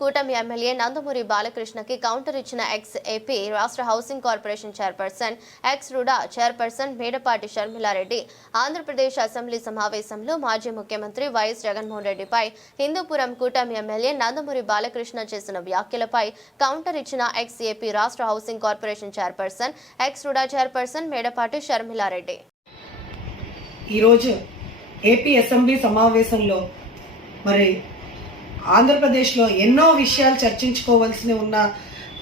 కూటమి ఎమ్మెల్యే నందమూరి బాలకృష్ణకి కౌంటర్ ఇచ్చిన ఎక్స్ ఏపీ రాష్ట్ర housing corporation chairperson ex RUDA chairperson Medapati Sharmila Reddy. Andhra Pradesh assembly సమావేశంలో మాజీ ముఖ్యమంత్రి వైఎస్ జగన్మోహన్ రెడ్డిపై హిందూపురం కూటమి ఎమ్మెల్యే నందమూరి బాలకృష్ణ చేసిన వ్యాఖ్యలపై కౌంటర్ ఇచ్చిన ఎక్స్ ఏపీ రాష్ట్ర housing corporation chairperson ex RUDA chairperson Medapati Sharmila Reddy. ఈరోజు ఏపీ అసెంబ్లీ సమావేశంలో మరి ఆంధ్రప్రదేశ్లో ఎన్నో విషయాలు చర్చించుకోవాల్సి ఉన్న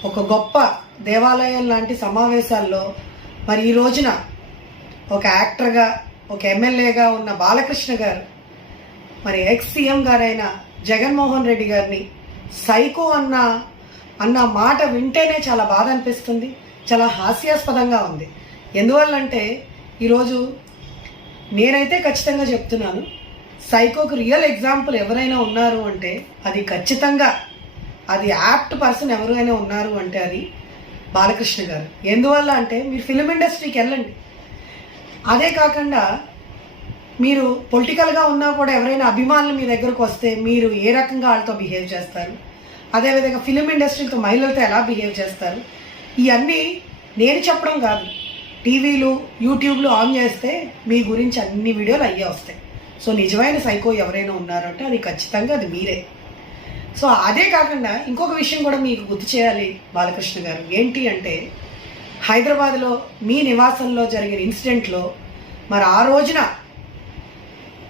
ఒక గొప్ప దేవాలయం లాంటి సమావేశాల్లో మరి ఈ రోజున ఒక యాక్టర్గా ఒక ఎమ్మెల్యేగా ఉన్న బాలకృష్ణ గారు మరి ఎక్స్ సీఎం గారైన జగన్మోహన్ రెడ్డి గారిని సైకో అన్న అన్న మాట వింటేనే చాలా బాధ అనిపిస్తుంది చాలా హాస్యాస్పదంగా ఉంది. ఎందువల్లంటే ఈరోజు నేనైతే ఖచ్చితంగా చెప్తున్నాను సైకోకు రియల్ ఎగ్జాంపుల్ ఎవరైనా ఉన్నారు అంటే అది ఖచ్చితంగా అది యాప్ట్ పర్సన్ ఎవరైనా ఉన్నారు అంటే అది బాలకృష్ణ గారు. ఎందువల్ల అంటే మీరు ఫిలిం ఇండస్ట్రీకి వెళ్ళండి. అదే కాకుండా మీరు పొలిటికల్గా ఉన్నా కూడా ఎవరైనా అభిమానులు మీ దగ్గరకు వస్తే మీరు ఏ రకంగా వాళ్ళతో బిహేవ్ చేస్తారు? అదేవిధంగా ఫిలిం ఇండస్ట్రీతో మహిళలతో ఎలా బిహేవ్ చేస్తారు? ఇవన్నీ నేను చెప్పడం కాదు. టీవీలు యూట్యూబ్లు ఆన్ చేస్తే మీ గురించి అన్ని వీడియోలు అయ్యే వస్తాయి. సో నిజమైన సైకో ఎవరైనా ఉన్నారంటే అది ఖచ్చితంగా అది మీరే. సో అదే కాకుండా ఇంకొక విషయం కూడా మీకు గుర్తు చేయాలి బాలకృష్ణ గారు. ఏంటి అంటే హైదరాబాద్లో మీ నివాసంలో జరిగిన ఇన్సిడెంట్లో మరి ఆ రోజున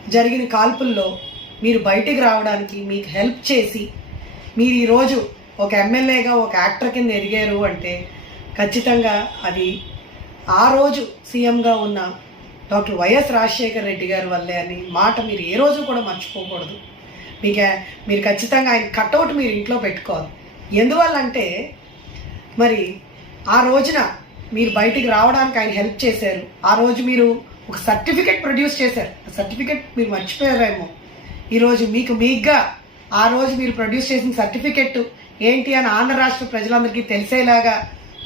జరిగిన కాల్పుల్లో మీరు బయటికి రావడానికి మీకు హెల్ప్ చేసి మీరు ఈరోజు ఒక ఎమ్మెల్యేగా ఒక యాక్టర్ కింద ఎదిగారు అంటే ఖచ్చితంగా అది ఆ రోజు సీఎంగా ఉన్న డాక్టర్ వైఎస్ రాజశేఖర్ రెడ్డి గారి వల్లే అని మాట మీరు ఏ రోజు కూడా మర్చిపోకూడదు. మీకు మీరు ఖచ్చితంగా ఆయన కట్అవుట్ మీరు ఇంట్లో పెట్టుకోవాలి. ఎందువల్లంటే మరి ఆ రోజున మీరు బయటికి రావడానికి ఆయన హెల్ప్ చేశారు. ఆ రోజు మీరు ఒక సర్టిఫికెట్ ప్రొడ్యూస్ చేశారు. ఆ సర్టిఫికెట్ మీరు మర్చిపోయారేమో. ఈరోజు మీకు మీగ్గా ఆ రోజు మీరు ప్రొడ్యూస్ చేసిన సర్టిఫికెట్ ఏంటి అని ఆంధ్ర రాష్ట్ర ప్రజలందరికీ తెలిసేలాగా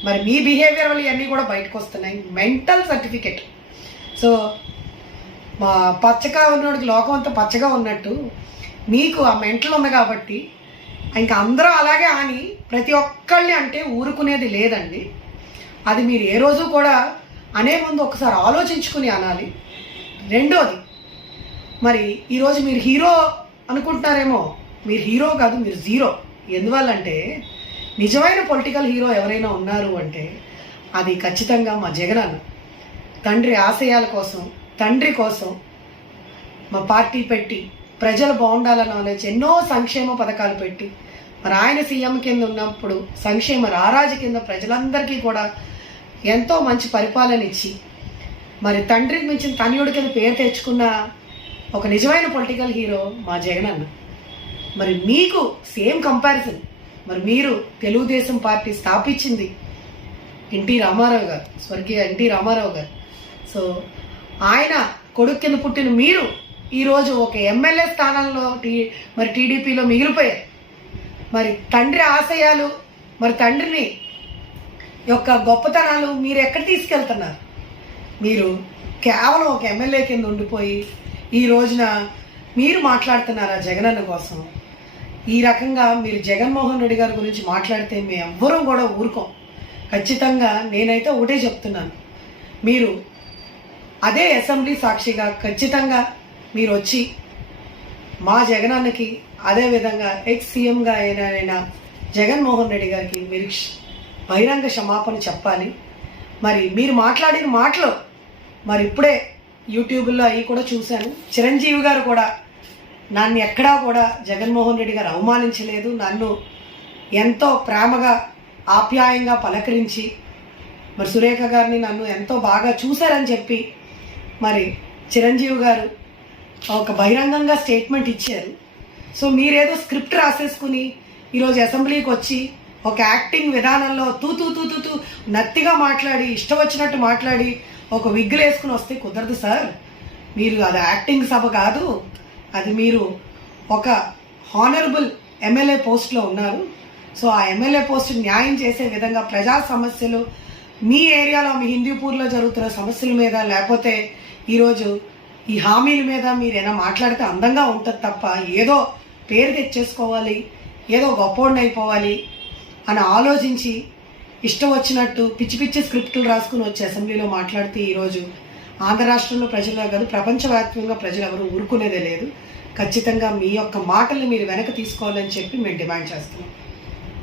మరి మీ బిహేవియర్ వల్ల ఇవన్నీ కూడా బయటకు వస్తున్నాయి. Mental certificate. సో మా పచ్చగా ఉన్నోడికి లోకం అంతా పచ్చగా ఉన్నట్టు మీకు ఆ మెంటల్ ఉంది కాబట్టి ఇంకా అందరూ అలాగే అని ప్రతి ఒక్కళ్ళని అంటే ఊరుకునేది లేదండి. అది మీరు ఏ రోజు కూడా అనే ముందు ఒకసారి ఆలోచించుకుని అనాలి. రెండోది మరి ఈరోజు మీరు హీరో అనుకుంటున్నారేమో మీరు హీరో కాదు మీరు జీరో. ఎందువల్లంటే నిజమైన పొలిటికల్ హీరో ఎవరైనా ఉన్నారు అంటే అది ఖచ్చితంగా మా జగన్ తండ్రి ఆశయాల కోసం తండ్రి కోసం మా పార్టీ పెట్టి ప్రజలు బాగుండాలని ఆలోచి ఎన్నో సంక్షేమ పథకాలు పెట్టి మరి ఆయన సీఎం కింద ఉన్నప్పుడు సంక్షేమ రారాజు కింద ప్రజలందరికీ కూడా ఎంతో మంచి పరిపాలన ఇచ్చి మరి తండ్రికి మించిన తనయుడి కింద పేరు తెచ్చుకున్న ఒక నిజమైన పొలిటికల్ హీరో మా జగన్ అన్న. మరి మీకు సేమ్ కంపారిజన్ మరి మీరు తెలుగుదేశం పార్టీ స్థాపించింది ఎన్టీ రామారావు గారు స్వర్గీయ ఎన్టీ రామారావు గారు. సో ఆయన కొడుకు కింద పుట్టిన మీరు ఈరోజు ఒక ఎమ్మెల్యే స్థానంలో టీ మరి టీడీపీలో మిగిలిపోయారు. మరి తండ్రి ఆశయాలు మరి తండ్రిని యొక్క గొప్పతనాలు మీరు ఎక్కడ తీసుకెళ్తున్నారు? మీరు కేవలం ఒక ఎమ్మెల్యే కింద ఉండిపోయి ఈ రోజున మీరు మాట్లాడుతున్నారా జగనన్న కోసం? ఈ రకంగా మీరు జగన్మోహన్ రెడ్డి గారి గురించి మాట్లాడితే మేము ఎవ్వరూ కూడా ఊరుకోం. ఖచ్చితంగా నేనైతే ఒకటే చెప్తున్నాను. మీరు అదే అసెంబ్లీ సాక్షిగా ఖచ్చితంగా మీరు వచ్చి మా అదే అదేవిధంగా ఎక్స్ సీఎంగా అయిన ఆయన జగన్మోహన్ రెడ్డి గారికి మీరు క్ష- బహిరంగ క్షమాపణ చెప్పాలి. మరి మీరు మాట్లాడిన మాటలు మరి ఇప్పుడే యూట్యూబ్లో అవి కూడా చూశాను. చిరంజీవి గారు కూడా నన్ను ఎక్కడా కూడా జగన్మోహన్ రెడ్డి గారు అవమానించలేదు. నన్ను ఎంతో ప్రేమగా ఆప్యాయంగా పలకరించి మరి సురేఖ గారిని నన్ను ఎంతో బాగా చూశారని చెప్పి మరి చిరంజీవి గారు ఒక బహిరంగంగా స్టేట్మెంట్ ఇచ్చారు. సో మీరేదో స్క్రిప్ట్ రాసేసుకుని ఈరోజు అసెంబ్లీకి వచ్చి ఒక యాక్టింగ్ విధానంలో తూ తూ తూ తూ తూ నత్తిగా మాట్లాడి ఇష్టం వచ్చినట్టు మాట్లాడి ఒక విగ్గులు వేసుకుని వస్తే కుదరదు సార్. మీరు అది యాక్టింగ్ సభ కాదు. అది మీరు ఒక హానరబుల్ ఎమ్మెల్యే పోస్ట్లో ఉన్నారు. సో ఆ ఎమ్మెల్యే పోస్ట్ న్యాయం చేసే విధంగా ప్రజా సమస్యలు మీ ఏరియాలో మీ హిందూపూర్లో జరుగుతున్న సమస్యల మీద లేకపోతే ఈరోజు ఈ హామీల మీద మీరు ఏమైనా మాట్లాడితే అందంగా ఉంటుంది తప్ప ఏదో పేరు తెచ్చేసుకోవాలి ఏదో గొప్పోడిని అయిపోవాలి అని ఆలోచించి ఇష్టం వచ్చినట్టు పిచ్చి పిచ్చి స్క్రిప్టులు రాసుకుని వచ్చి అసెంబ్లీలో మాట్లాడితే ఈరోజు ఆంధ్ర రాష్ట్రంలో ప్రజలే కాదు ప్రపంచవ్యాప్తంగా ప్రజలు ఎవరు ఊరుకునేదే లేదు. ఖచ్చితంగా మీ యొక్క మాటల్ని మీరు వెనక తీసుకోవాలని చెప్పి మేము డిమాండ్ చేస్తున్నాం.